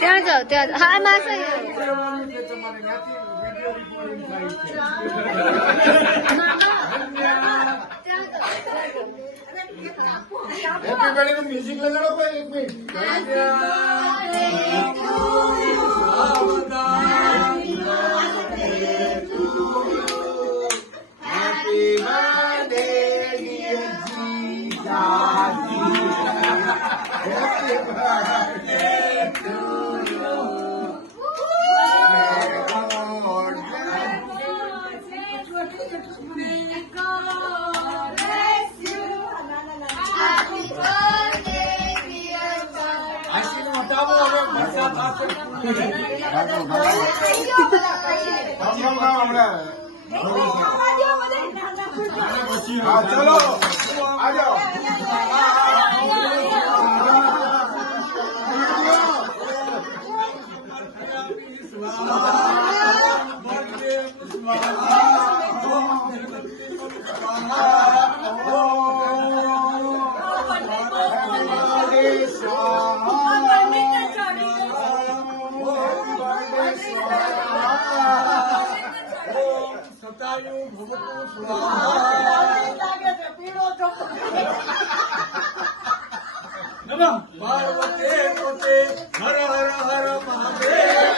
ત્યાં જાઓ ત્યાં જાઓ. હા માસી म्यूजिक लगाओ कोई 1 मिनट चलो आ जाओ पार्वती हर हर हर महादेव।